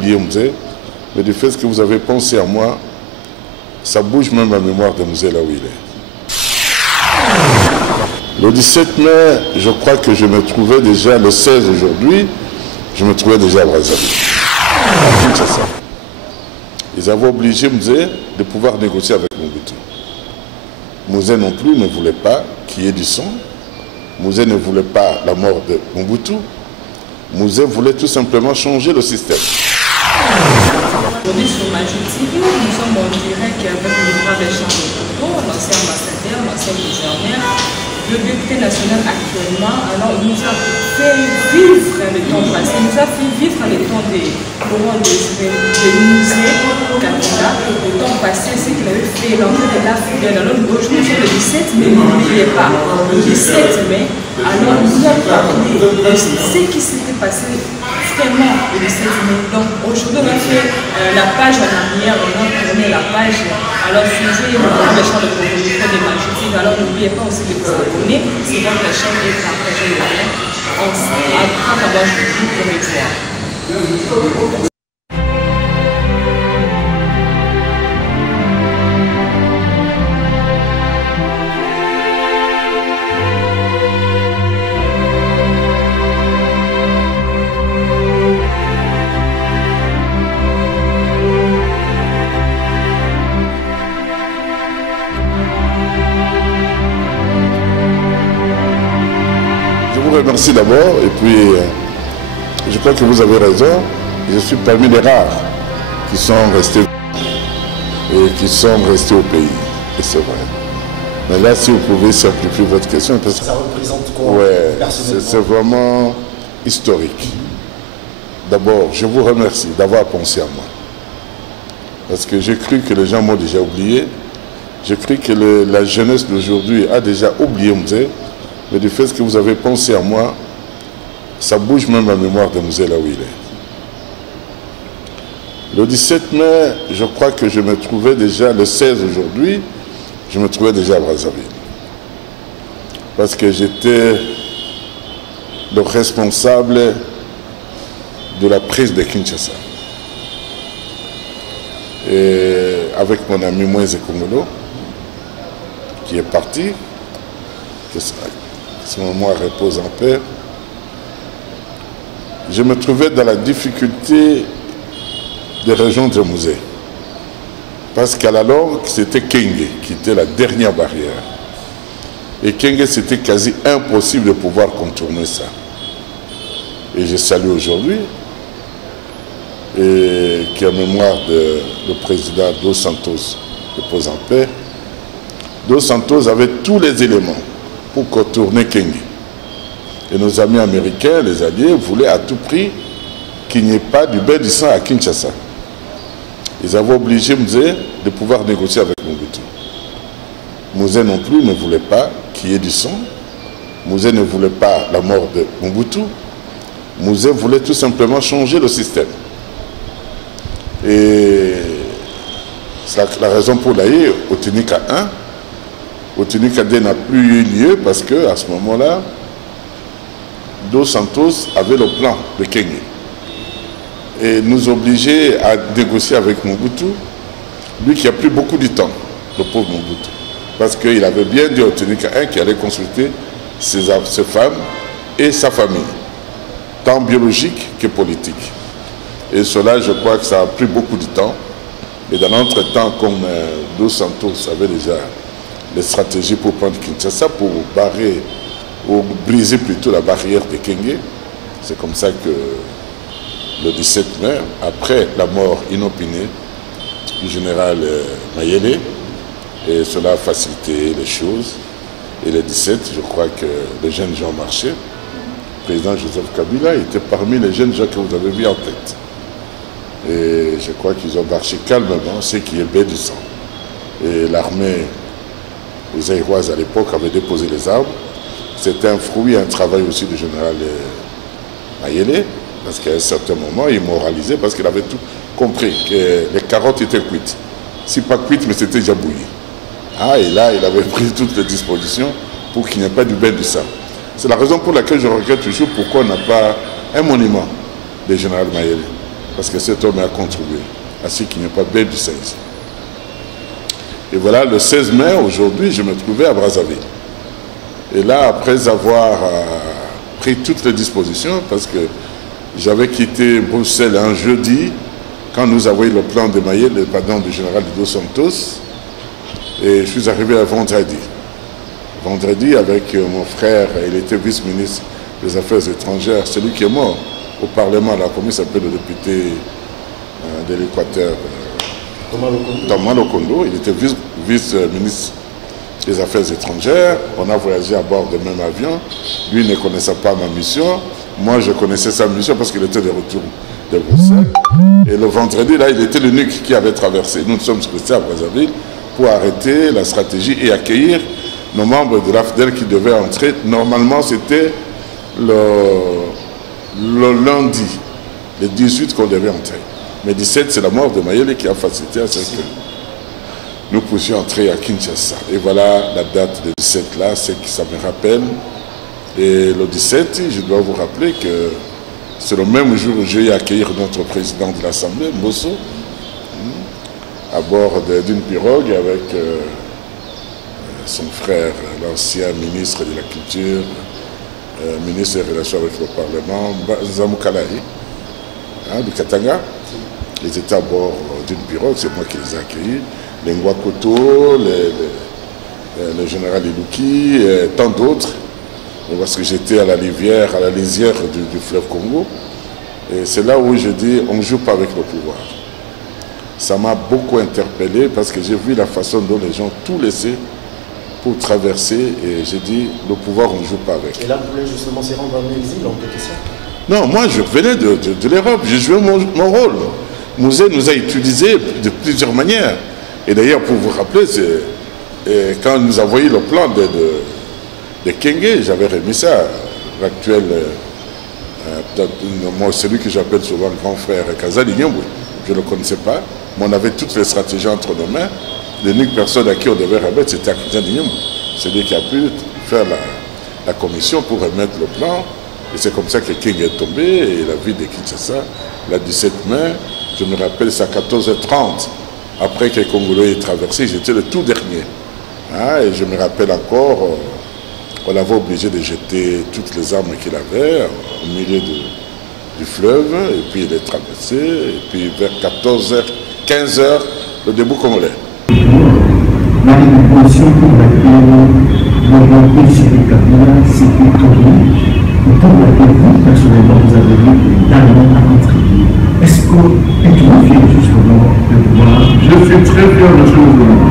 oublié Mzé, mais du fait que vous avez pensé à moi, ça bouge même la mémoire de Mzé là où il est. Le 17 mai, je crois que je me trouvais déjà, le 16 aujourd'hui, je me trouvais déjà à Brazzaville, à Kinshasa. Ils avaient obligé Mzé de pouvoir négocier avec Mobutu. Mzé non plus ne voulait pas qu'il y ait du sang. Mzé ne voulait pas la mort de Mobutu. Mzé voulait tout simplement changer le système. Aujourd'hui sur Magic TV, nous sommes en direct avec l'honorable Charles Okoto, l'ancien ambassadeur, l'ancien gouverneur, le député national actuellement. Alors il nous a fait vivre le temps passé, il nous a fait vivre le temps de Laurent Désiré, de musée, Kabila, le temps passé, ce qu'il avait fait, l'entrée de l'Afrique. Alors aujourd'hui sur le 17 mai, n'oubliez pas, le 17 mai, alors nous avons parlé de ce qui s'était passé vraiment le 17 mai. Donc aujourd'hui on a fait la page en arrière, on a tourné la page. Alors suivez le champ de communication des Magic. Alors n'oubliez pas aussi de vous abonner, c'est votre chaîne et partagez le lien. On se retrouve à aujourd'hui pour les voir. Je vous remercie d'abord et puis je crois que vous avez raison. Je suis parmi les rares qui sont restés au pays. Et c'est vrai. Mais là, si vous pouvez simplifier votre question, parce que ça représente quoi? Ouais, c'est vraiment historique. D'abord, je vous remercie d'avoir pensé à moi. Parce que j'ai cru que les gens m'ont déjà oublié. J'ai cru que la jeunesse d'aujourd'hui a déjà oublié Mzé. Mais du fait que vous avez pensé à moi, ça bouge même la mémoire de Mzé là où il est. Le 17 mai, je crois que je me trouvais déjà, le 16 aujourd'hui, je me trouvais déjà à Brazzaville. Parce que j'étais le responsable de la prise de Kinshasa. Et avec mon ami Moïse Kongolo, qui est parti, que son mémoire repose en paix, je me trouvais dans la difficulté de rejoindre Mzé. Parce qu'à la longue, c'était Kenge qui était la dernière barrière. Et Kenge, c'était quasi impossible de pouvoir contourner ça. Et je salue aujourd'hui, et qui a mémoire le président Dos Santos, repose en paix. Dos Santos avait tous les éléments pour contourner Kenge. Et nos amis américains, les alliés, voulaient à tout prix qu'il n'y ait pas du bain du sang à Kinshasa. Ils avaient obligé Mzé de pouvoir négocier avec Mobutu. Mzé non plus ne voulait pas qu'il y ait du sang. Mzé ne voulait pas la mort de Mobutu. Mzé voulait tout simplement changer le système. Et c'est la raison pour laquelle Otinika 1, Otinika 2 n'a plus eu lieu parce qu'à ce moment-là, Dos Santos avait le plan de Kenge. Et nous obligeait à négocier avec Mobutu, lui qui a pris beaucoup de temps, le pauvre Mobutu. Parce qu'il avait bien dit à Otinika 1 qu'il allait consulter ses femmes et sa famille, tant biologique que politique. Et cela, je crois que ça a pris beaucoup de temps. Et dans l'entretemps, comme Dos Santos avait déjà les stratégies pour prendre Kinshasa, pour barrer, ou briser plutôt la barrière de Kenge, c'est comme ça que le 17 mai, après la mort inopinée du général Mayele, et cela a facilité les choses. Et le 17, je crois que les jeunes gens marchaient. Le président Joseph Kabila était parmi les jeunes gens que vous avez vus en tête. Et je crois qu'ils ont marché calmement, ce qui est bé du sang. Et l'armée, les Aïroises à l'époque, avaient déposé les armes. C'était un fruit, un travail aussi du général Mayele, parce qu'à un certain moment, il moralisait, parce qu'il avait tout compris, que les carottes étaient cuites. Si pas cuites, mais c'était déjà bouilli. Ah, et là, il avait pris toutes les dispositions pour qu'il n'y ait pas du bain du sang. C'est la raison pour laquelle je regrette toujours pourquoi on n'a pas un monument du général Mayele. parce que cet homme a contribué à ce qu'il n'y ait pas baie du 16. Et voilà, le 16 mai, aujourd'hui, je me trouvais à Brazzaville. Et là, après avoir pris toutes les dispositions, parce que j'avais quitté Bruxelles un jeudi, quand nous avons eu le plan démaillé, le pardon du général Dos Santos, et je suis arrivé à vendredi. Vendredi, avec mon frère, il était vice-ministre des Affaires étrangères, celui qui est mort au Parlement, là, comment il s'appelle le député de l'Équateur, Thomas Lokondo, il était vice-ministre des Affaires étrangères. On a voyagé à bord du même avion. Lui ne connaissait pas ma mission. Moi, je connaissais sa mission parce qu'il était de retour de Bruxelles. Et le vendredi, là, il était l'unique qui avait traversé. Nous sommes restés à Brazzaville pour arrêter la stratégie et accueillir nos membres de l'AFDEL qui devaient entrer. Normalement, c'était le lundi, le 18 qu'on devait entrer. Mais 17, c'est la mort de Mayele qui a facilité à ce que nous puissions entrer à Kinshasa. Et voilà la date de 17 là, c'est que ça me rappelle. Et le 17, je dois vous rappeler que c'est le même jour où j'ai accueilli notre président de l'Assemblée, Mbosso, à bord d'une pirogue avec son frère, l'ancien ministre de la Culture, ministre des Relations avec le Parlement, Nzamukalaï, du Katanga. Ils étaient à bord d'une pirogue, c'est moi qui les ai accueillis. Les Ngwakoto, le général Ilouki, et tant d'autres. Parce que j'étais à la lisière du fleuve Congo. Et c'est là où je dis, on ne joue pas avec le pouvoir. Ça m'a beaucoup interpellé parce que j'ai vu la façon dont les gens tout laissaient pour traverser. Et j'ai dit, le pouvoir, on ne joue pas avec. Et là, vous voulez justement s'y rendre en exil, en quelque sorte? Non, moi, je venais de l'Europe. J'ai joué mon rôle. Mouzé nous a utilisés de plusieurs manières. Et d'ailleurs, pour vous rappeler, quand nous avons eu le plan de Kenge, j'avais remis ça, l'actuel, celui que j'appelle souvent le grand frère Kazali Nyambwe. Je ne le connaissais pas, mais on avait toutes les stratégies entre nos mains. L'unique personne à qui on devait remettre, c'était Kazali Nyambwe. C'est lui qui a pu faire la commission pour remettre le plan. Et c'est comme ça que Kenge est tombé, et la ville de Kinshasa, le 17 mai, je me rappelle, c'est à 14h30. Après que les Congolais aient traversé, j'étais le tout dernier. Et je me rappelle encore, on avait obligé de jeter toutes les armes qu'il avait au milieu du fleuve, et puis il est traversé, et puis vers 14h, 15h, le début congolais. La révolution pour laquelle le président Kabila s'était tourné, et pour laquelle vous, personnellement, vous avez eu énormément à contribuer. Est-ce que êtes-vous fier justement de pouvoir? Je suis très fier de ce que vous dites.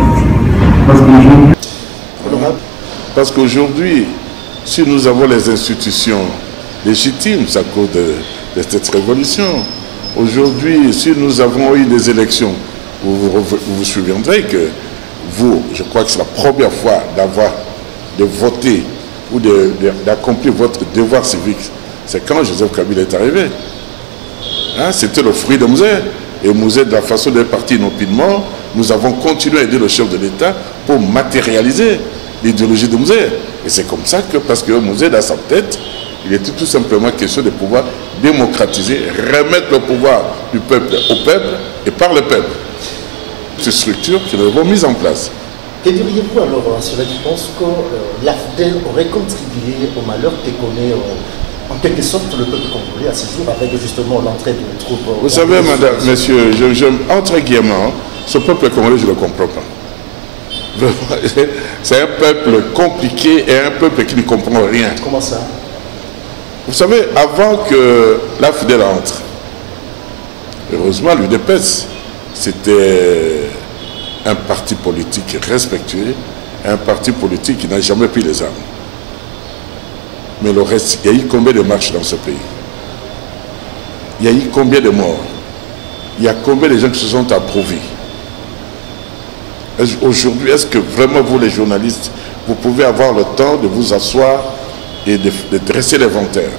Parce qu'aujourd'hui, si nous avons les institutions légitimes, c'est à cause de cette révolution. Aujourd'hui, si nous avons eu des élections, vous vous souviendrez que vous, je crois que c'est la première fois de voter ou d'accomplir votre devoir civique. C'est quand Joseph Kabila est arrivé. C'était le fruit de Mouzé. Et Mouzé, de la façon de partir inopinement, nous avons continué à aider le chef de l'État pour matérialiser l'idéologie de Mouzé. Et c'est comme ça que, parce que Mouzé, dans sa tête, il était tout simplement question de pouvoir démocratiser, remettre le pouvoir du peuple au peuple et par le peuple. Ces structures qui nous avons mises en place. Que diriez-vous alors à cela qui pense que l'AFDEL aurait contribué au malheur que connaît en quelque sorte le peuple congolais à ce jour avec justement l'entrée de troupes? Vous savez, madame, monsieur, entre guillemets, ce peuple congolais, je ne le comprends pas. C'est un peuple compliqué et un peuple qui ne comprend rien. Comment ça? Vous savez, avant que l'AFDEL entre, heureusement, l'UDPS, c'était un parti politique respectueux, un parti politique qui n'a jamais pris les armes. Mais le reste, il y a eu combien de marches dans ce pays? Il y a eu combien de morts? Il y a combien de gens qui se sont approuvés? Aujourd'hui, est-ce que vraiment vous, les journalistes, vous pouvez avoir le temps de vous asseoir et de dresser l'inventaire?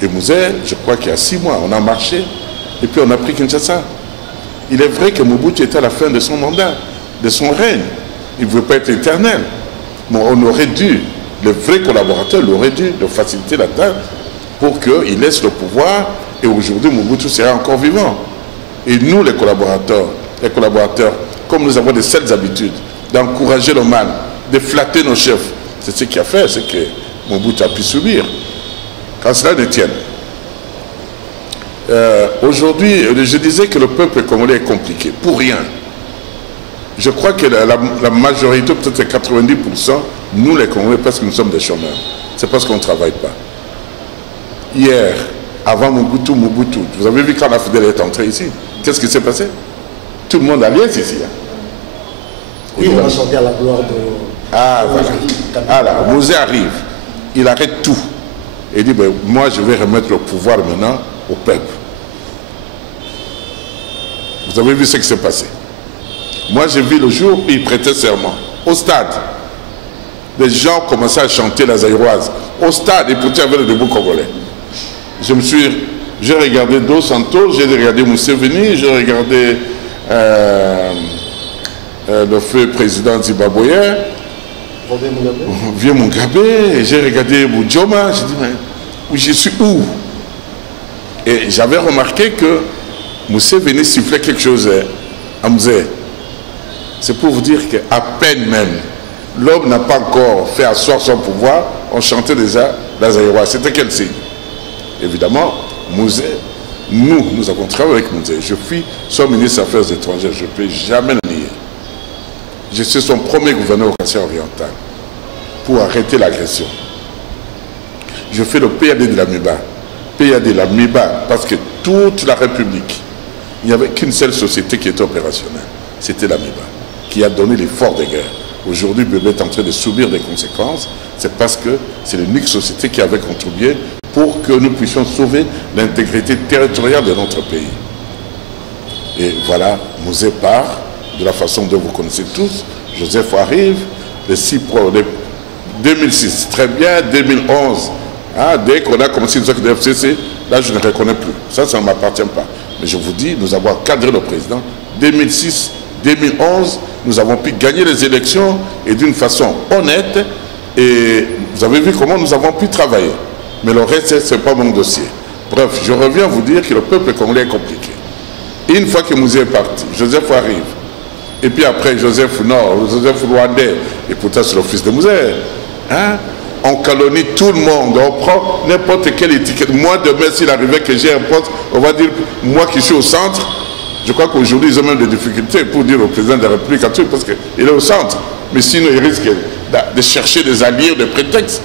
Et Mouzé, je crois qu'il y a 6 mois, on a marché et puis on a pris Kinshasa. Il est vrai que Mobutu était à la fin de son mandat, de son règne. Il ne veut pas être éternel. Mais on aurait dû, les vrais collaborateurs l'auraient dû de faciliter la tâche pour qu'il laisse le pouvoir Et aujourd'hui, Mobutu serait encore vivant. Et nous, les collaborateurs, comme nous avons de seules habitudes, d'encourager le mal, de flatter nos chefs, c'est ce qui a fait, c'est que Mobutu a pu subir. Quand cela ne tienne. Aujourd'hui, je disais que le peuple congolais est compliqué, pour rien. Je crois que la majorité, peut-être 90%, nous les Congolais, parce que nous sommes des chômeurs. C'est parce qu'on ne travaille pas. Hier, avant Mobutu, vous avez vu quand la FDL est entrée ici, qu'est-ce qui s'est passé? Tout le monde a lié ici. Hein. Oui, on va chanter à la gloire de... Ah, voilà. Alors, Mouzé arrive, il arrête tout. Et dit, ben, moi je vais remettre le pouvoir maintenant au peuple. Vous avez vu ce qui s'est passé. Moi j'ai vu le jour où il prêtait serment. Au stade, les gens commençaient à chanter la zaïroise. Au stade, et pourtant avec le debout congolais. J'ai regardé Dos Santos, j'ai regardé Museveni, j'ai regardé le feu président zimbabwéen, Vieux Mugabe, j'ai regardé Boudjoma, j'ai dit, mais où je suis où? Et j'avais remarqué que Museveni sifflait quelque chose à Mouzé. C'est pour vous dire qu'à peine même, l'homme n'a pas encore fait asseoir son pouvoir, on chantait déjà la zaïroise. C'était quel signe? Évidemment, Mouzé, nous avons travaillé avec Mouzé. Je suis son ministre des Affaires étrangères, je ne peux jamais le nier. Je suis son premier gouverneur au Kassai oriental pour arrêter l'agression. Je fais le PAD de la MIBA, parce que toute la République, il n'y avait qu'une seule société qui était opérationnelle. C'était la MIBA, qui a donné l'effort de guerre. Aujourd'hui, Bébé est en train de subir des conséquences. C'est parce que c'est l'unique société qui avait contribué pour que nous puissions sauver l'intégrité territoriale de notre pays. Et voilà, Mouzé part de la façon dont vous connaissez tous. Joseph arrive, les 2006, très bien, 2011. Hein, dès qu'on a commencé le FCC, là je ne reconnais plus. Ça ne m'appartient pas. Mais je vous dis, nous avons cadré le président. 2006, 2011, nous avons pu gagner les élections et d'une façon honnête. Et vous avez vu comment nous avons pu travailler. Mais le reste, ce n'est pas mon dossier. Bref, je reviens vous dire que le peuple congolais est compliqué. Et une fois que Mouzé est parti, Joseph arrive. Et puis après, Joseph Rwandais. Et pourtant, c'est le fils de Mouzé. Hein? On calonie tout le monde. On prend n'importe quelle étiquette. Moi, demain, s'il arrivait que j'ai un poste, on va dire, moi qui suis au centre, je crois qu'aujourd'hui, ils ont même des difficultés pour dire au président de la République parce qu'il est au centre. Mais sinon, il risque de chercher des alliés, des prétextes.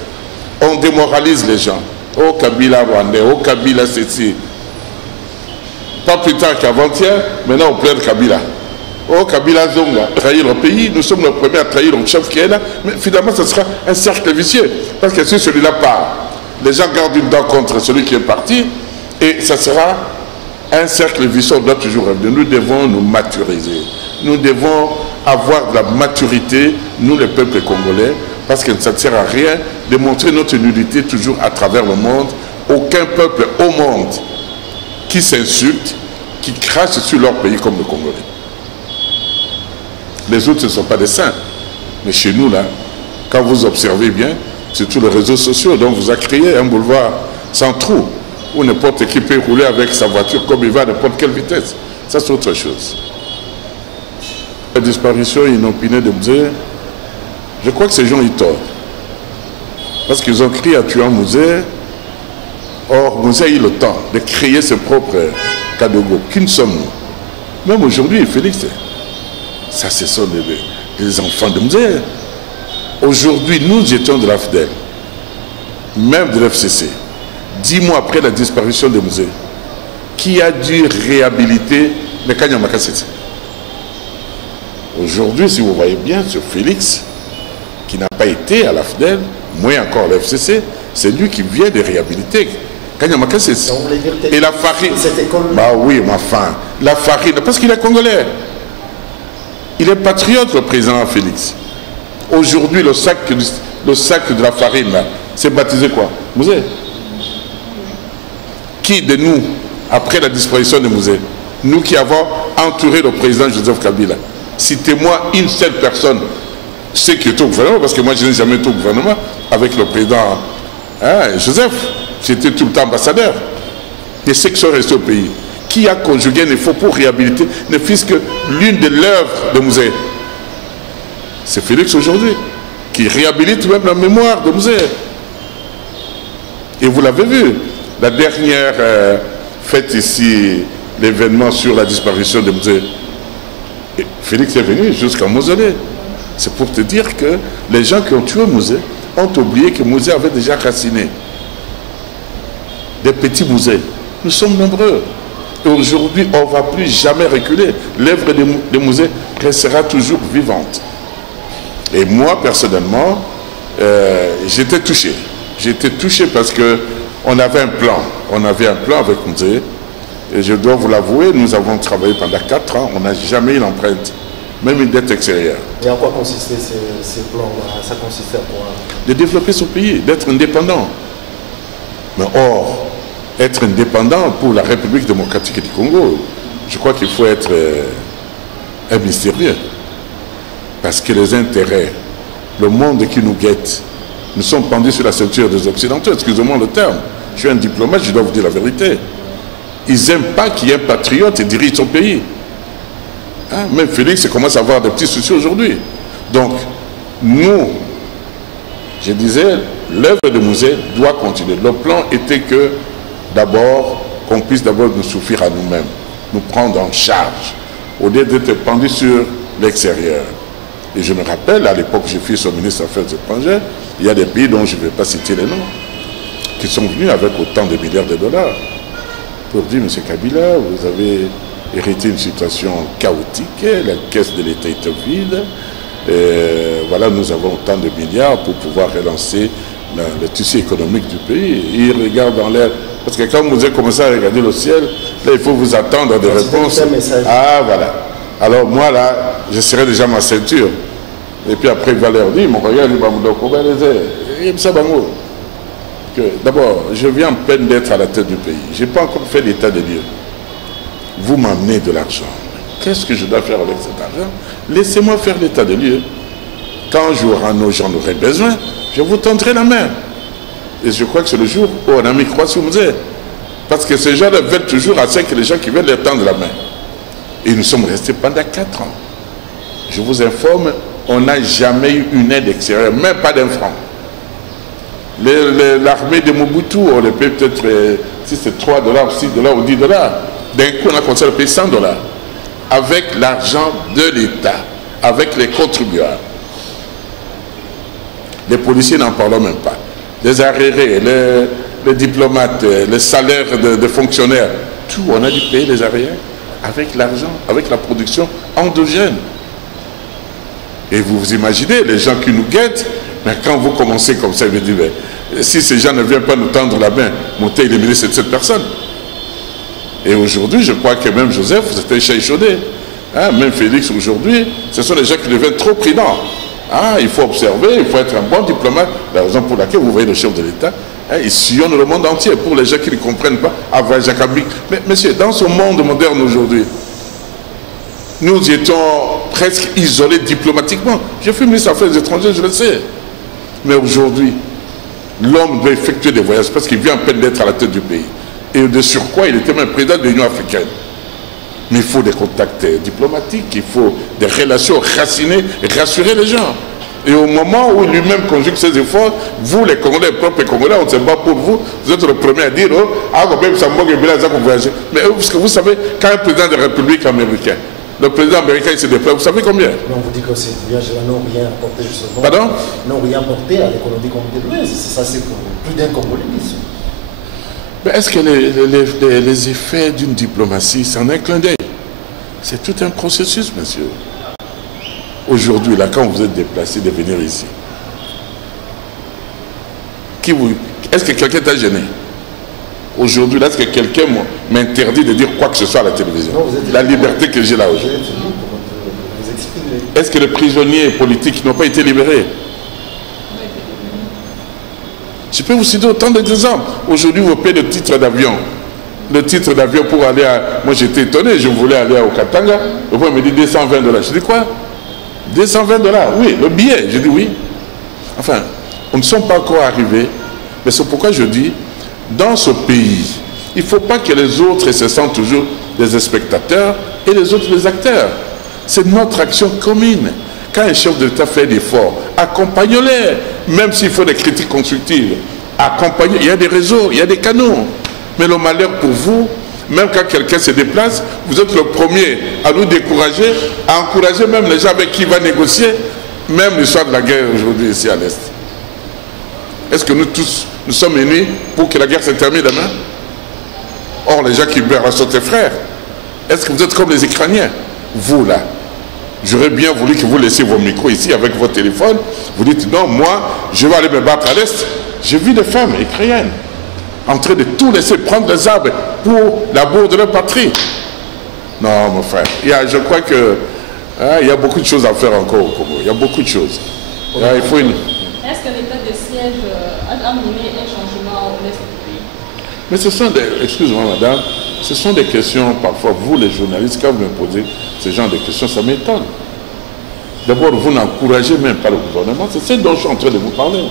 On démoralise les gens. Oh, Kabila Rwandais, oh, Kabila ceci. Pas plus tard qu'avant-hier, maintenant on plaint Kabila. Oh, Kabila Zonga, trahir le pays, nous sommes les premiers à trahir le chef qui est là, mais finalement ce sera un cercle vicieux. Parce que si celui-là part, les gens gardent une dent contre celui qui est parti, et ça sera un cercle vicieux, on doit toujours revenir. Nous devons nous maturiser. Nous devons avoir de la maturité, nous les peuples congolais, parce que ça ne sert à rien de montrer notre nudité toujours à travers le monde. Aucun peuple au monde qui s'insulte, qui crache sur leur pays comme le Congolais. Les autres ne sont pas des saints. Mais chez nous, là, quand vous observez bien, c'est tous les réseaux sociaux dont vous a créé un boulevard sans trou, où n'importe qui peut rouler avec sa voiture comme il va à n'importe quelle vitesse. Ça, c'est autre chose. La disparition inopinée de Mouzé, je crois que ces gens y tordent. Parce qu'ils ont crié à tuer Mouzé. Or, Mouzé a eu le temps de créer ses propres Kadogo. Qui ne sommes-nous? Même aujourd'hui, Félix, ça, ce sont les enfants de Mouzé. Aujourd'hui, nous étions de l'AFDEL, même de l'FCC. 10 mois après la disparition de Mouzé, qui a dû réhabiliter les Kanyamaka-Seti. Aujourd'hui, si vous voyez bien, ce Félix, qui n'a pas été à l'AFDEL, moins encore à l'FCC, c'est lui qui vient de réhabiliter Kanyamaka-Seti. Et la farine... Bah oui, ma femme. La farine, parce qu'il est congolais. Il est patriote, le président Félix. Aujourd'hui, le sac de la farine, c'est baptisé quoi? Mouzé. Qui de nous, après la disparition de Mouzé, nous qui avons entouré le président Joseph Kabila, citez-moi une seule personne, ceux qui étaient au gouvernement, parce que moi je n'ai jamais été au gouvernement, avec le président Joseph, j'étais tout le temps ambassadeur. de ceux qui sont restés au pays, qui a conjugué un effort pour réhabiliter ne fût-ce que l'une de l'œuvre de musée. C'est Félix aujourd'hui, qui réhabilite même la mémoire de musée. Et vous l'avez vu, la dernière fête ici, l'événement sur la disparition de musée. Et Félix est venu jusqu'à Mausolée. C'est pour te dire que les gens qui ont tué musée ont oublié que musée avait déjà raciné. Des petits musées. Nous sommes nombreux. Et aujourd'hui, on ne va plus jamais reculer. L'œuvre des musées restera toujours vivante. Et moi, personnellement, j'étais touché. J'étais touché parce qu'on avait un plan. On avait un plan avec musée. Et je dois vous l'avouer, nous avons travaillé pendant 4 ans. On n'a jamais eu l'empreinte, même une dette extérieure. Et en quoi consistaient ces plans-là? Ça consistait à quoi? De développer son pays, d'être indépendant. Mais or, être indépendant pour la République démocratique du Congo, je crois qu'il faut être un mystérieux. Parce que les intérêts, le monde qui nous guette, nous sommes pendus sur la ceinture des Occidentaux. Excusez-moi le terme. Je suis un diplomate, je dois vous dire la vérité. Ils n'aiment pas qu'il y ait un patriote et dirige son pays. Hein? Même Félix commence à avoir des petits soucis aujourd'hui. Donc, nous, je disais, l'œuvre de musée doit continuer. Le plan était que, d'abord, qu'on puisse d'abord nous suffire à nous-mêmes, nous prendre en charge, au lieu d'être pendus sur l'extérieur. Et je me rappelle, à l'époque, je fus son ministre des Affaires étrangères, il y a des pays dont je ne vais pas citer les noms, qui sont venus avec autant de milliards de dollars pour dire, M. Kabila, vous avez hérité une situation chaotique, la caisse de l'État est vide, voilà, nous avons autant de milliards pour pouvoir relancer le tissu économique du pays. Il regarde dans l'air, parce que quand vous avez commencé à regarder le ciel, là, il faut vous attendre à des réponses. Ah, voilà. Alors moi, là, je serai déjà ma ceinture. Et puis après, il va leur dire, mon regard, il va vous dire, d'abord, je viens en peine d'être à la tête du pays. Je n'ai pas encore fait l'état des lieux. Vous m'amenez de l'argent. Qu'est-ce que je dois faire avec cet argent? Laissez-moi faire l'état des lieux. Quand j'en aurai besoin, je vous tendrai la main. Et je crois que c'est le jour où on a mis croix sur le musée. Parce que ces gens-là veulent toujours à que les gens qui veulent leur tendre la main. Et nous sommes restés pendant 4 ans. Je vous informe, on n'a jamais eu une aide extérieure, même pas d'un franc. L'armée de Mobutu, on les paye peut-être, si c'est 3 $, 6 $ ou 10 $. D'un coup, on a commencé à payer 100 $. Avec l'argent de l'État, avec les contribuables. Les policiers n'en parlons même pas. Les arriérés, les diplomates, les salaires de fonctionnaires, tout, on a dû payer les arriérés avec l'argent, avec la production endogène. Et vous imaginez, les gens qui nous guettent, mais quand vous commencez comme ça, ils me disent, si ces gens ne viennent pas nous tendre la main, monter les ministres de cette personne. Et aujourd'hui, je crois que même Joseph, c'était chat échaudé. Hein, même Félix, aujourd'hui, ce sont les gens qui deviennent trop prudents. Ah, il faut observer, il faut être un bon diplomate. La raison pour laquelle vous voyez le chef de l'État, hein, il sillonne le monde entier. Pour les gens qui ne comprennent pas, avoir Jacobik. Mais monsieur, dans ce monde moderne aujourd'hui, nous étions presque isolés diplomatiquement. Je suis ministre des Affaires étrangères, je le sais. Mais aujourd'hui, l'homme doit effectuer des voyages parce qu'il vient à peine d'être à la tête du pays. Et de surcroît, il était même président de l'Union africaine. Mais il faut des contacts diplomatiques, il faut des relations racinées et rassurer les gens. Et au moment où lui-même conjugue ses efforts, vous les Congolais, les propres Congolais, on ne se bat pour vous, vous êtes le premier à dire, oh, ah, même ça me voyager. Mais parce que vous savez, quand un président de la République américaine, le président américain il se déplace, vous savez combien? Non, vous dites que ces voyages-là n'ont rien apporté justement. Pardon? N'ont rien apporté à l'économie congolaise. Ça, c'est pour plus d'un Congolais, bien sûr. Mais est-ce que les effets d'une diplomatie, c'est en un clin d'œil? C'est tout un processus, monsieur. Aujourd'hui, là, quand vous êtes déplacé de venir ici, est-ce que quelqu'un t'a gêné? Aujourd'hui, là, est-ce que quelqu'un m'interdit de dire quoi que ce soit à la télévision? Non, la liberté que j'ai là aujourd'hui. Est-ce que les prisonniers politiques n'ont pas été libérés? Je peux vous citer autant d'exemples. Aujourd'hui, vous payez le titre d'avion. Le titre d'avion pour aller à... Moi, j'étais étonné, je voulais aller au Katanga. Le point me dit 220 $. Je dis quoi? 220 $? Oui, le billet. Je dis oui. Enfin, on ne sont pas encore arrivés. Mais c'est pourquoi je dis, dans ce pays, Il ne faut pas que les autres se sentent toujours des spectateurs et les autres des acteurs. C'est notre action commune. Quand un chef de l'État fait d'efforts, accompagnez-les, même s'il faut des critiques constructives. Accompagnez, il y a des réseaux, il y a des canaux. Mais le malheur pour vous, même quand quelqu'un se déplace, vous êtes le premier à nous décourager, à encourager même les gens avec qui il va négocier, même l'histoire de la guerre aujourd'hui ici à l'Est. Est-ce que nous tous, nous sommes unis pour que la guerre se termine demain? Or, les gens qui meurent sont tes frères. Est-ce que vous êtes comme les Ukrainiens? Vous, là, j'aurais bien voulu que vous laissiez vos micros ici avec votre téléphone. Vous dites, non, moi, je vais aller me battre à l'Est. J'ai vu des femmes ukrainiennes en train de tout laisser, prendre des arbres pour l'amour de leur patrie. Non, mon frère, je crois que il y a beaucoup de choses à faire encore au Congo. Il y a beaucoup de choses. Il faut une... Est-ce que l'état de siège a amené un changement au l'Est du pays? Mais ce sont des... Excusez-moi, madame, ce sont des questions, parfois, vous, les journalistes, quand vous me posez ce genre de questions, ça m'étonne. D'abord, vous n'encouragez même pas le gouvernement. C'est ce dont je suis en train de vous parler.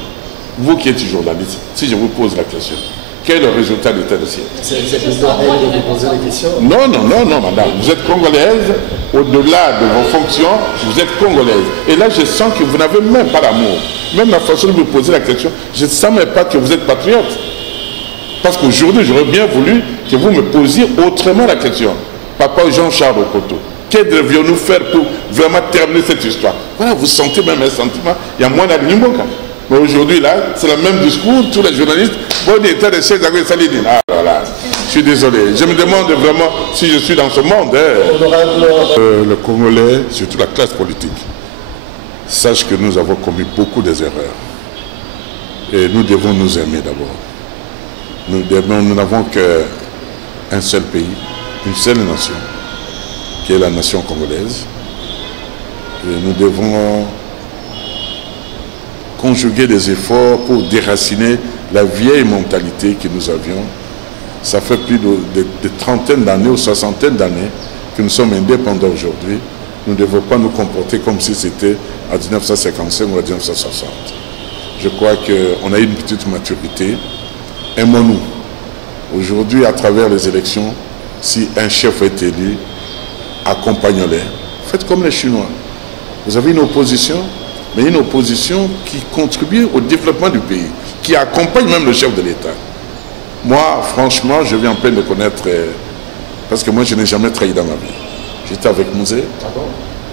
Vous qui êtes journaliste, si je vous pose la question, quel est le résultat de l'état de siège? C'est plutôt à elle de vous poser des questions. Non, non, non, non, madame. Vous êtes congolaise, au-delà de vos fonctions, vous êtes congolaise. Et là, je sens que vous n'avez même pas l'amour. Même la façon de vous poser la question, je ne sens même pas que vous êtes patriote. Parce qu'aujourd'hui, j'aurais bien voulu que vous me posiez autrement la question. Papa Jean-Charles Okoto, que devions-nous faire pour vraiment terminer cette histoire? Voilà, vous sentez même un sentiment. Il y a moins d'Agnimboka. Mais aujourd'hui, là, c'est le même discours. Tous les journalistes, bon, état de siège avec Saline. Ah, voilà. Je suis désolé. Je me demande vraiment si je suis dans ce monde. Le Congolais, surtout la classe politique, sache que nous avons commis beaucoup d'erreurs. Et nous devons nous aimer d'abord. Nous n'avons qu'un seul pays, une seule nation, qui est la nation congolaise. Et nous devons conjuguer des efforts pour déraciner la vieille mentalité que nous avions. Ça fait plus de trentaine d'années ou soixantaine d'années que nous sommes indépendants aujourd'hui. Nous ne devons pas nous comporter comme si c'était en 1955 ou en 1960. Je crois qu'on a une petite maturité. Aimons-nous. Aujourd'hui, à travers les élections, si un chef est élu, accompagnez-les. Faites comme les Chinois. Vous avez une opposition, mais une opposition qui contribue au développement du pays, qui accompagne même le chef de l'État. Moi, franchement, je viens en peine de connaître, parce que moi, je n'ai jamais trahi dans ma vie. J'étais avec Mouzé. Ah bon?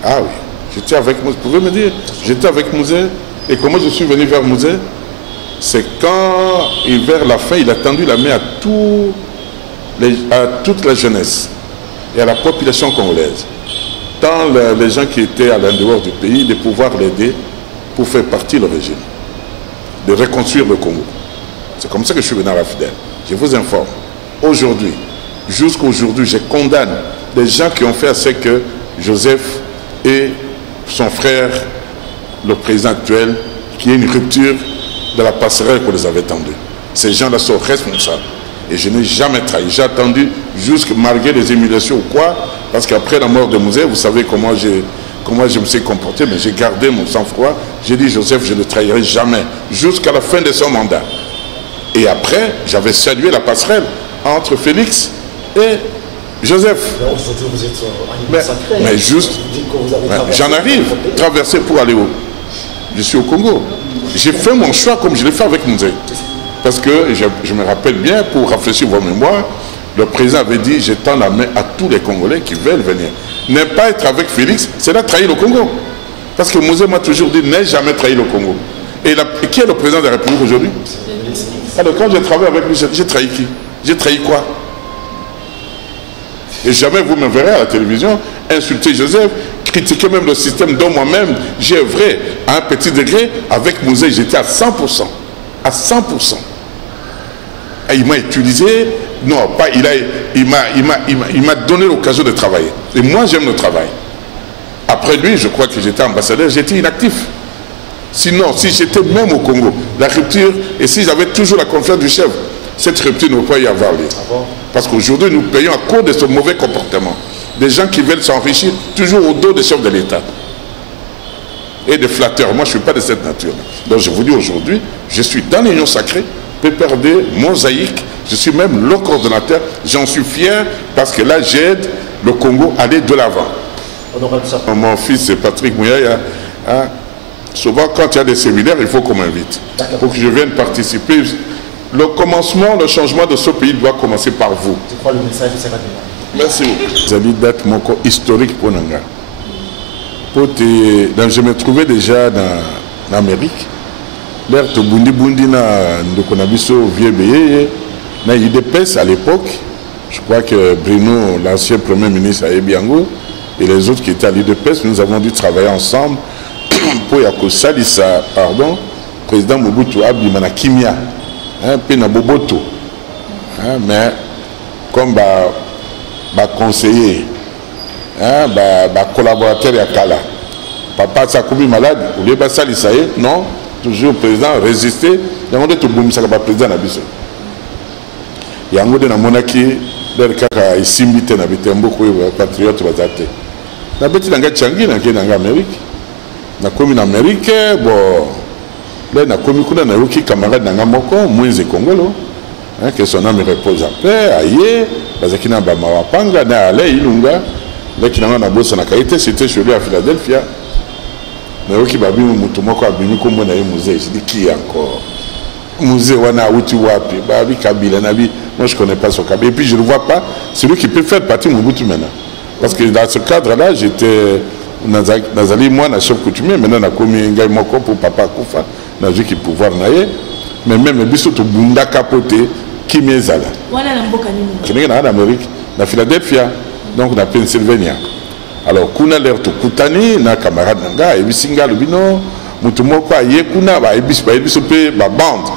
Ah oui, j'étais avec Mouzé. Vous pouvez me dire, j'étais avec Mouzé. Et comment je suis venu vers Mouzé? C'est quand, et vers la fin, il a tendu la main à toute la jeunesse et à la population congolaise. Tant les gens qui étaient à l'intérieur du pays, de pouvoir l'aider pour faire partie du régime, de reconstruire le Congo. C'est comme ça que je suis venu à la Fidèle. Je vous informe. Aujourd'hui, jusqu'aujourd'hui, je condamne les gens qui ont fait à ce que Joseph et son frère, le président actuel, qu'il y ait une rupture de la passerelle qu'on les avait tendue. Ces gens-là sont responsables. Et je n'ai jamais trahi. J'ai attendu jusque malgré les émulations ou quoi, parce qu'après la mort de Mouzé, vous savez comment je me suis comporté, mais j'ai gardé mon sang-froid. J'ai dit, Joseph, je ne trahirai jamais, jusqu'à la fin de son mandat. Et après, j'avais salué la passerelle entre Félix et Joseph. Aujourd'hui, vous êtes sacré. Mais juste, j'en arrive, traverser pour aller où? Je suis au Congo. J'ai fait mon choix comme je l'ai fait avec Mouzé. Parce que je me rappelle bien, pour rafraîchir vos mémoires, le président avait dit, je tends la main à tous les Congolais qui veulent venir. Ne pas être avec Félix, c'est là trahir le Congo. Parce que Mouzé m'a toujours dit, n'ai jamais trahi le Congo. Et qui est le président de la République aujourd'hui? Alors quand j'ai travaillé avec lui, j'ai trahi qui? J'ai trahi quoi? Et jamais vous me verrez à la télévision insulter Joseph, critiquer même le système dont moi-même j'ai œuvré à un petit degré. Avec Mouzé, j'étais à 100%. À 100%. Et il m'a utilisé, non, pas, il m'a donné l'occasion de travailler. Et moi, j'aime le travail. Après lui, je crois que j'étais ambassadeur, j'étais inactif. Sinon, si j'étais même au Congo, la rupture, et si j'avais toujours la confiance du chef, cette rupture ne peut pas y avoir lieu. Parce qu'aujourd'hui, nous payons à cause de ce mauvais comportement. Des gens qui veulent s'enrichir toujours au dos des chefs de l'État. Et des flatteurs. Moi, je ne suis pas de cette nature. Donc, je vous dis aujourd'hui, je suis dans l'union sacrée, PPRD, mosaïque. Je suis même le coordonnateur, j'en suis fier parce que là j'aide le Congo à aller de l'avant. Mon fils c'est Patrick Mouyaya. Hein, souvent quand il y a des séminaires, il faut qu'on m'invite pour que je vienne participer. Le commencement, le changement de ce pays doit commencer par vous. Je crois le message sera bien. Merci. Vous allez date mon corps historique pour Nanga. Je me trouvais déjà en Amérique. L'air de Bundi na Ndokonabiso Vieux na UDPS à l'époque. Je crois que Bruno, l'ancien premier ministre à Ebiango, et les autres qui étaient à l'UDPS, nous avons dû travailler ensemble pour Yakosalisa, pardon, président Mobutu Abdimana Kimia, Pena Boboto. Mais comme conseiller, collaborateur Yakala, papa Sakoumi malade, ou lieu de Salisa, non, toujours président, résister, il y a un président Nabiso. Il y a un peu de monarchie, l'air kaka isimbite na bitembo ko patriote bazate. Na beti nanga changi na ke nanga Amérique. Na komi na Amérique bon là na komi kuna na yoki camarade nanga moko Mweze Kongolo. Hein, que son âme repose en paix, aïe, bazaki na ba mawapanga na ale ilunga. Là qui na bossa na qualité c'était chez lui à Philadelphia. Na yoki babi mutu moko abimi ko mona ye musée, je dis qui encore. Musée wana uti wapi babi Kabila nabi. Moi, je ne connais pas son cas. Et puis, je ne le vois pas. C'est lui qui peut faire partie de Mobutu maintenant. Parce que dans ce cadre-là, j'étais Nazali, moi, na chef coutumier. Maintenant, na commis un gars moko pour papa Koufa. Na vu qu'il pouvoir naïe. Mais même, biso to bunda capoté, qui m'est zala. Voilà la Boka en Amérique, na Philadelphia, donc na Pennsylvania. Alors, kuna l'air to Koutani, na camarade nanga, et bisinga le bino, mutumoko aye kuna, ba ebiso pe ba bande.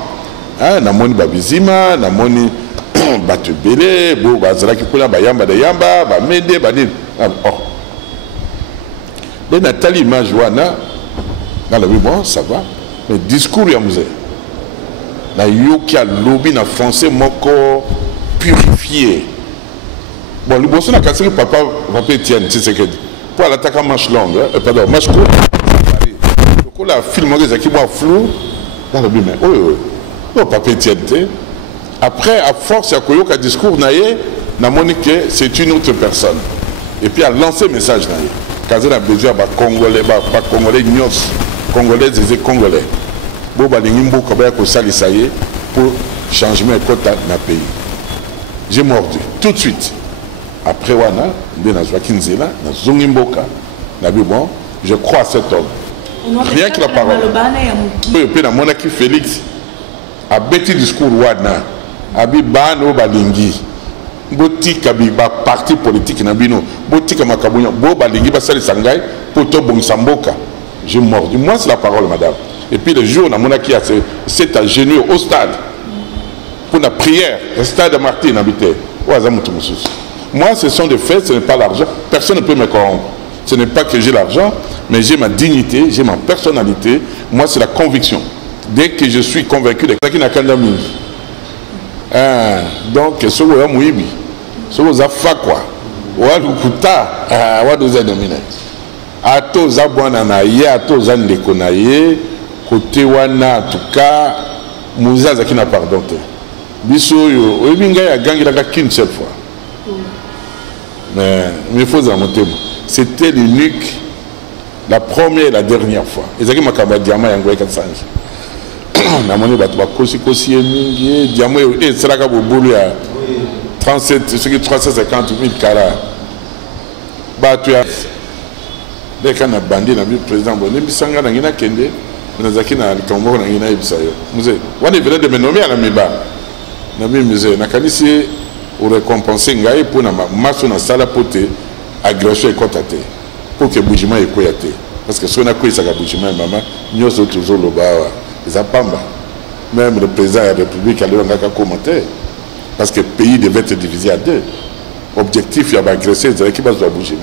Na moni babizima, na moni bato belé, bo bazalaki kuna bayamba de yamba, ba mede ba dit. Oh. Les Nathalie image wana dans le bon ça va, mais discours ya musée. Na yoki a lobby na français moko purifié. Bon, le bosso na kassi papa va pas Etienne, tu sais que pour l'attaquer marche longue, pardon, marche courte. Le la film qui moi flou dans le but mais oh non papa Etienne. Après, à force, il y a un discours, c'est une autre personne. Et puis, il a lancé le message. Quand il a besoin de Congolais, Congolais, Congolais et Congolais. Pour changer de côté dans le pays. J'ai mordu tout de suite. Après, je crois à cet homme. Rien que la parole. Et puis, la monarchie Félix a bêti le discours. Abi bano balingi botika ba parti politique na bino botika makabunya bo balingi basali sangai poto bonsamboka. Je mordu. Moi c'est la parole madame. Et puis le jour na monaki c'est à genoux au stade pour la prière au stade de Martin habité. Moi ce sont des faits, ce n'est pas l'argent. Personne ne peut me corrompre. Ce n'est pas que j'ai l'argent, mais j'ai ma dignité, j'ai ma personnalité. Moi c'est la conviction. Dès que je suis convaincu de qui n'a qu'un ami. Donc, ce que vous avez ce que vous avez fait quoi? Vous avez dominé. À tous les abonnés, à tous les abonnés, côté wana en tout cas, Moussa qui n'a pardon. Biso yo, Oebinga a gagné la qu'une seule fois. Mais il faut en monter. C'était l'unique, la première et la dernière fois. Et c'est qui m'a dit diamant et un 400. Na moni bato ba kosi mingi diamo et c'est là que vous boulez à 37 ce qui 350 000 carats bato ya dès qu'on a bandé na président bon bisanga na ngina kende na zakina likambo na ngina ibisayo musée on est venu de me nommer à la miba na musée na kanisi ou récompenser ngai pour na maso na sala poté agression et cotaté pour que bougima ekoyate parce que si on a quoi ça bougima maman nyoso toujours le bawa. Même le président de la République a commenté parce que le pays devait être divisé à deux. Objectif, il y a agressé, c'est qui va se bouger.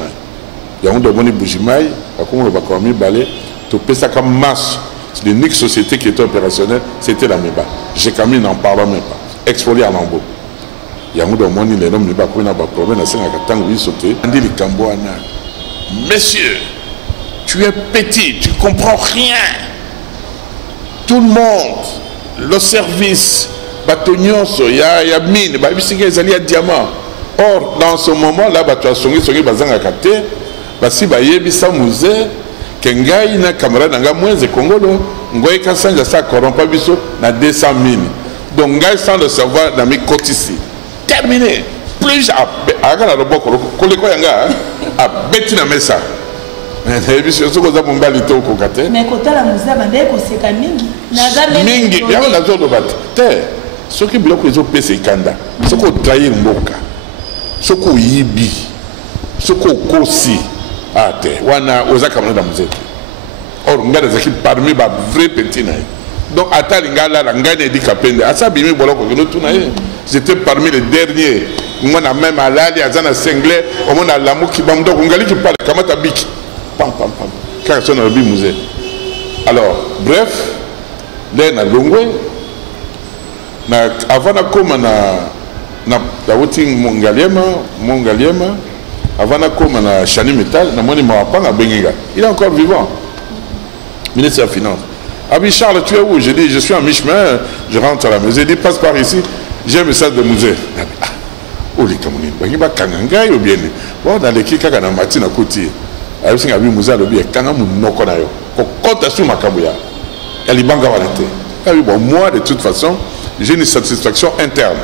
Il y a un de boni bougimaï, comme on va commis balai, tout ça comme masse. C'est l'unique société qui était opérationnelle, c'était la MEBA. J'ai quand même n'en parle même pas. Exfolié à Lambeau. Il y a un de boni les noms MEBA qui n'a pas de problème, c'est un temps où il sautait. On dit les Cambouana. Monsieur, tu es petit, tu comprends rien. Tout le monde, le service bato nyonso ya mine babisika ezali ya diamant. Or dans ce moment là bato asongi songi bazangaka te basi bayebisa musée ke ngai na camarade nanga Moïse Kongolo ngoyi kasanja sa corrompa biso na 200 000. Donc ngai sans le savoir na mi kotisi. Terminé. Plus aga na loboko koleko yanga a beti na mesa. Mais quand la musée bandé ko seka mingi mingi ya na zo do bat te soki biloko ezo pesa ikanda soko trahir mboka soko yibi soko kosi ate wana ozaka mwana musée or ngada zaki parmi ba vrai petit na donc atali ngala la ngane di kapende asabi mi boloko no tuna ye j'étais parmi les derniers moi na même alali azana singlais au monde la muki bamdo ngali ki parle kamata biki pam pam pam car son le musée. Alors bref là na longwe na avant na koma na woti mongaliema avant na koma na Chani Metal na moni mapanga bengiga il est encore vivant ministre des Finances. Abi Charles, tu es où? Je dis je suis en mi-chemin, je rentre à la musée, il dit passe par ici, j'ai un message de musée. Ah oh les Camerounais bangiba kanganga yo bien bon dans l'équipe kaka na matin à côté a eu singa bi musée lobi kanga munoko na yo ko kota sur makabuya ya libanga wana te. Ah oui bon moi de toute façon j'ai une satisfaction interne.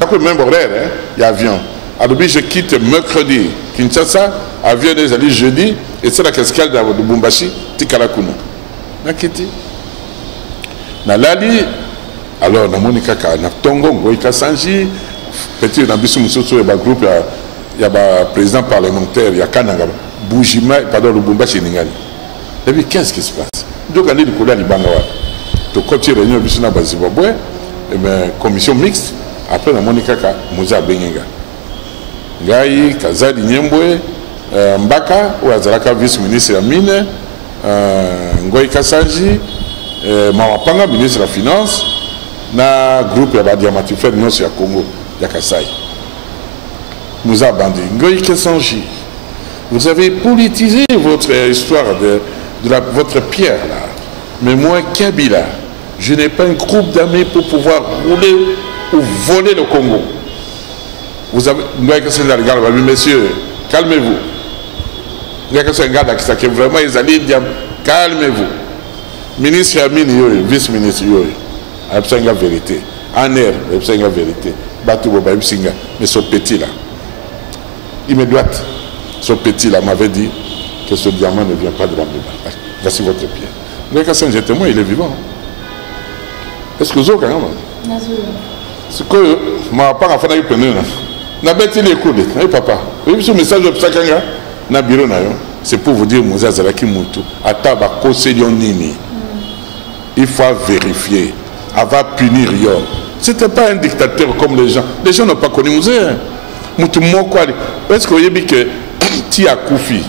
Après même horaire hein, il y a avion. Alors je quitte mercredi Kinshasa, avion des alliés jeudi et c'est la cascade de Bumbashi Tikalakuna. Na kiti na lali alors na monika ka na tongo ngoyi kasanji petit na biso musoso ya groupe ya ba président parlementaire ya Kananga Boujima pardon Lubumbashi ningali. Et puis qu'est-ce qui se passe? Donc on est du côté libanga wa to côté réunion biso na Zimbabwe et ben commission mixte après na monika ka muza benyenga ngai Kazadi Nyembwe Mbaka ou azalaka vice ministre ya mine Ngoyi Kasanji Mawapanga ministre de la finance na groupe ya diamatifère nyonso ya Congo ya Kasai nous a bandé Ngoyi Kasanji vous avez politisé votre histoire de votre pierre là mais moi Kabila je n'ai pas un groupe d'armées pour pouvoir rouler ou voler le Congo vous avez Ngoyi Kasanji regarde messieurs calmez-vous vraiment ils allaient dire calmez-vous ministre Amini vice-ministre absolument la vérité en air absolument la vérité Batou Boba Singa mais ce petit là immédiate ce petit là m'avait dit que ce diamant ne vient pas de la Bible. Voici votre pierre. Ngoyi Kasanji témoin il est vivant est-ce que vous avez quand même ce que ma part a fait na bête il écoute papa oui ce message de Sakanga na bureau na yo c'est pour vous dire Moussa Zalaki Moutou ataba conseillon nini il faut vérifier avant punir yo c'était pas un dictateur comme les gens n'ont pas connu Moussa Moutou moko est-ce que vous avez que ti a Koufi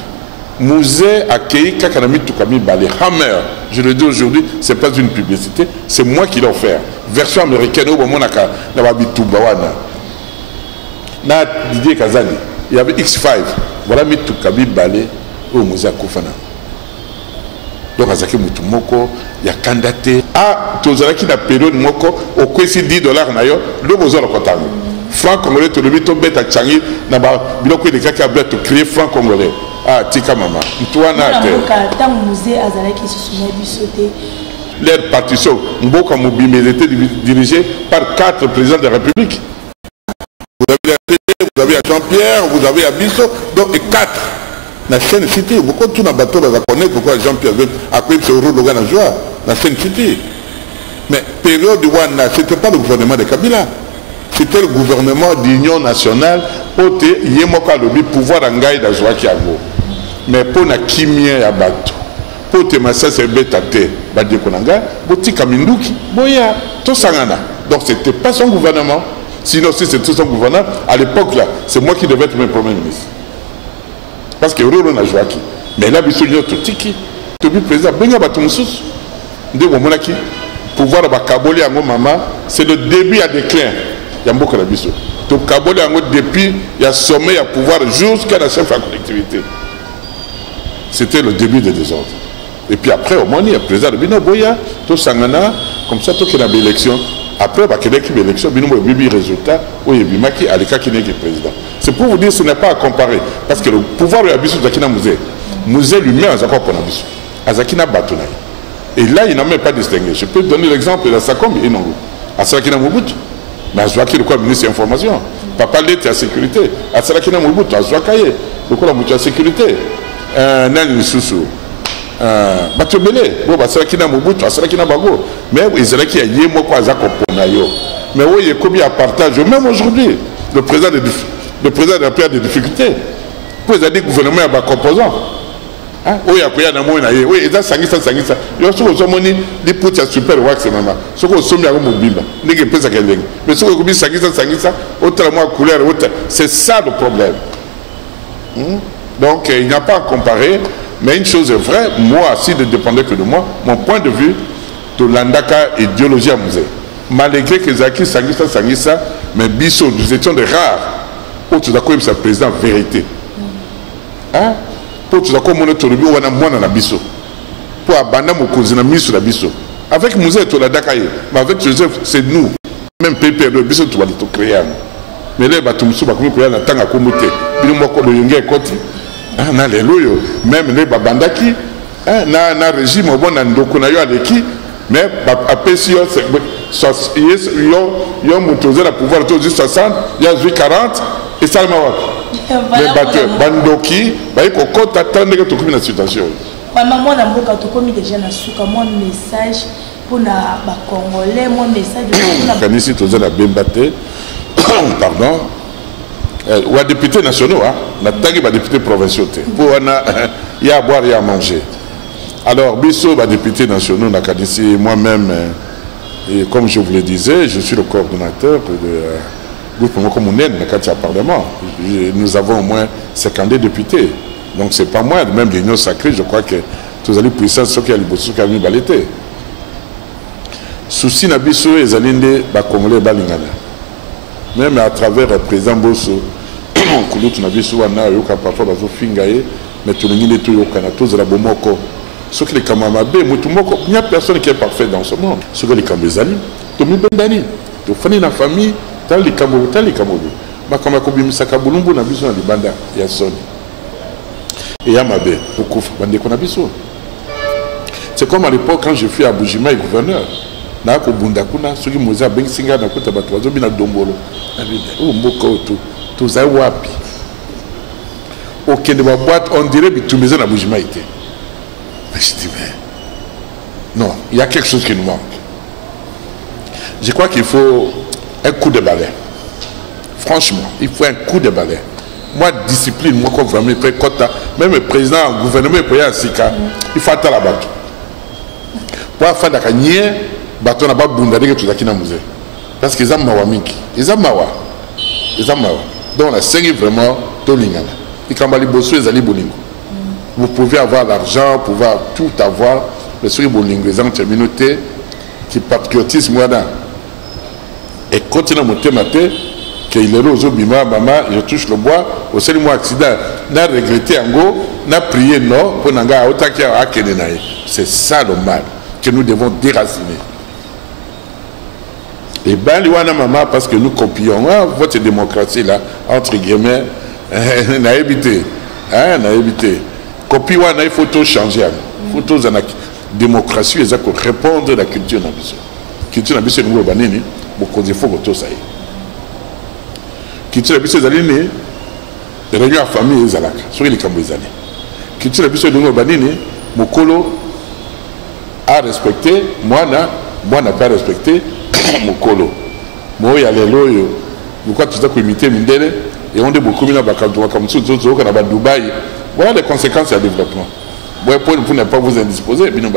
Moussa a accueilli Kakanami Toukami Balé Hammer je le dis aujourd'hui c'est pas une publicité c'est moi qui l'ai offert version américaine au moment na babituba wana na Didier Kazali il y avait X5 voilà Mitukabi Balé au Moussa Koufana donc Azaki Moutoumoko il y a candidaté à Tozalaki na période moko au kwesi $10 na yo le bozo le kotango franc congolais to le bito beta changi na ba biloko de kaka bla to créer franc congolais ah tika mama toi na te ta musée Azalaki se souvient du sauté leur partition mboka mobimé était dirigé par 4 présidents de la République. Vous avez à Jean-Pierre, vous avez à Bissot, donc 4. La chaîne cité, beaucoup de bateaux va connaître pourquoi Jean-Pierre a pris ce rôle de joie. La chaîne cité. Mais période de Wana, ce n'était pas le gouvernement de Kabila. C'était le gouvernement d'union nationale pour Yemoka Lobi pouvoir engager la joie qui a beau. Mais pour la kimia ya bateau, pour te massa c'est bétate, Badie Konanga, Boti Kaminduki, Boya, tout sangana. Donc c'était pas son gouvernement. Sinon, si c'est tout son gouvernement, à l'époque là, c'est moi qui devais être mon premier ministre. Parce que Roro n'a joué qui. Mais là, il y a tout tiki. Tout le président, Benga Batumsous, de Momonaki, pouvoir de Kaboli à maman, c'est le début à déclin. Il y a beaucoup de bisous. Tout Kaboli à depuis, il y a sommet à pouvoir jusqu'à la chef de la collectivité. C'était le début des désordres. Et puis après, au moins, il y a le président de Bino Boya, tout Sangana, comme ça, tout qu'il y a une élection. Après, bah, qu'il y ait une élection, il y a un résultat, il y a un président. C'est pour vous dire que ce n'est pas à comparer. Parce que le pouvoir de l'Abisso, c'est un musée. Le musée lui-même, c'est un Abisso. Azakina Batouna. Et là, il n'a même pas distingué. Je peux donner l'exemple de la SACOM et non. Azakina Mobutu. Mais Azwaki, le quoi, ministre de l'Information. Papa l'État, la sécurité. Azakina Mobutu, Azwakaye. Le quoi, la sécurité. Nan Soussou. Batobele. Bon, Azakina Mobutu, Azakina Bago. Mais Azaki a yé moko Azako Ponayo. Mais oui, il y a combien à partage. Même aujourd'hui, le président de la période de difficultés. Vous avez dit que le gouvernement est un composant. Oui, après, il y a un moment, oui, il y a Sangisa. Il y a des petits super wax, maman. Ce qu'on somme à Mobimba. Il y a des gens mais ce qu'on dit Sangisa, autrement couleur, c'est ça le problème. Donc, il n'y a pas à comparer. Mais une chose est vraie, moi, si ne dépendait que de moi, mon point de vue de l'Andaka idéologie à musée. Malgré que Zaki Sangisa, mais Bissot, nous étions des rares. Pour tout d'accord, c'est le président vérité. Pour tout d'accord, mon autonomie, on a moins dans la Bissot. Pour abandonner mon cousin, mis sur la Bissot. Avec Mouzé, tu l'as d'accord, mais avec Joseph, c'est nous. Même Pépé, le Bissot, tu vas tout créer. Mais là, tu me souviens que tu as un temps à commuter. Puis nous, moi, le Yungé, côté. Alléluia. Même les Babandaki, na régime, bon, na ndokunayo aleki, mais après si ils ont monté la pouvoir de 60, il y a 40, et ça m'a les batteurs, Bandoki, il faut qu'on t'attende que tu la situation. Maman, moi, je suis déjà dans un message pour les Congolais, mon message pour la... Ici, tu as la Bembaté, pardon, ou à députés nationaux, on a tagué les députés provinciaux. Pour il y a à boire et à manger. Alors, Bissot, les députés nationaux, on a ici, moi-même, et comme je vous le disais, je suis le coordonnateur de groupe communal dans le Parlement. Nous avons au moins 52 députés. Donc, ce n'est pas moi, même l'Union sacrée, je crois que tous les puissances, ceux qui ont mis balété. Souci na Bissot et Zalinde, Congolais, Balingana. Même à travers le président Bosso, Kouloutou na Bissot, on a eu parfois des fingaye, mais tout le monde est tout au tous la bomoko. Ce que les Kamamabé, il n'y a personne qui est parfait dans ce monde. Ce que les Kambezali, tout le monde est bandit. Tout le monde est dans la famille, dans les Kamobi, dans les Kamobi. Ma Kamakobi Misaka Boulumbo n'a besoin de banda, il y a Sony. Et Yamabé, beaucoup de bandits qu'on a besoin. C'est comme à l'époque quand je fus à Boujima et gouverneur. Nako Bundakuna, ceux qui m'ont dit Ben Singa, Nakota Batouazo, Bina Dombolo. Oh, Moko, tout ça, Wapi. Ok, de ma boîte, on dirait que tout maison à Boujima était. Mais je dis, mais non, il y a quelque chose qui nous manque. Je crois qu'il faut un coup de balai. Franchement, il faut un coup de balai. Moi, discipline, moi, comme vraiment, même le président, le gouvernement, il faut attendre la bateau. Pour faire des gagner, bateau n'a pas bundadé que tout ça qui n'a musée. Parce qu'ils ont mawa minki. Ils ont mawa. Donc, la série vraiment, tolingana. Et quand les bosseux, ils allaient bolingo. Vous pouvez avoir l'argent, vous pouvez tout avoir, mais sur les bolingo, les communautés qui patriotisent moi là. Et continuez à monter matin, qu'il est là aux bima, maman, je touche le bois, au seul mois accident, n'a regretté en go, n'a prié non, pour n'anga autant qu'il y a à Kenenaï. C'est ça le mal que nous devons déraciner. Et bien, maman, parce que nous copions votre démocratie là, entre guillemets, n'a évité. N'a évité. Copie, il faut tout changer. Il faut tout la démocratie, il faut répondre à la culture de la mission. La culture de la mission, nous avons dit, beaucoup de fois, tout ça. La culture de la mission, c'est la réunion à famille, c'est la sur les Cambodgiens. La culture de la mission, nous avons dit, Mokolo a respecté, moi, n'a pas respecté Mokolo. Moi, il y a les lois, pourquoi tout ça pour imiter Mindele, et on dit beaucoup de choses comme ça, au Dubaï. Voilà les conséquences du développement. Pour ne pas vous indisposer, bien,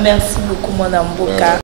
merci beaucoup, mon Mboka.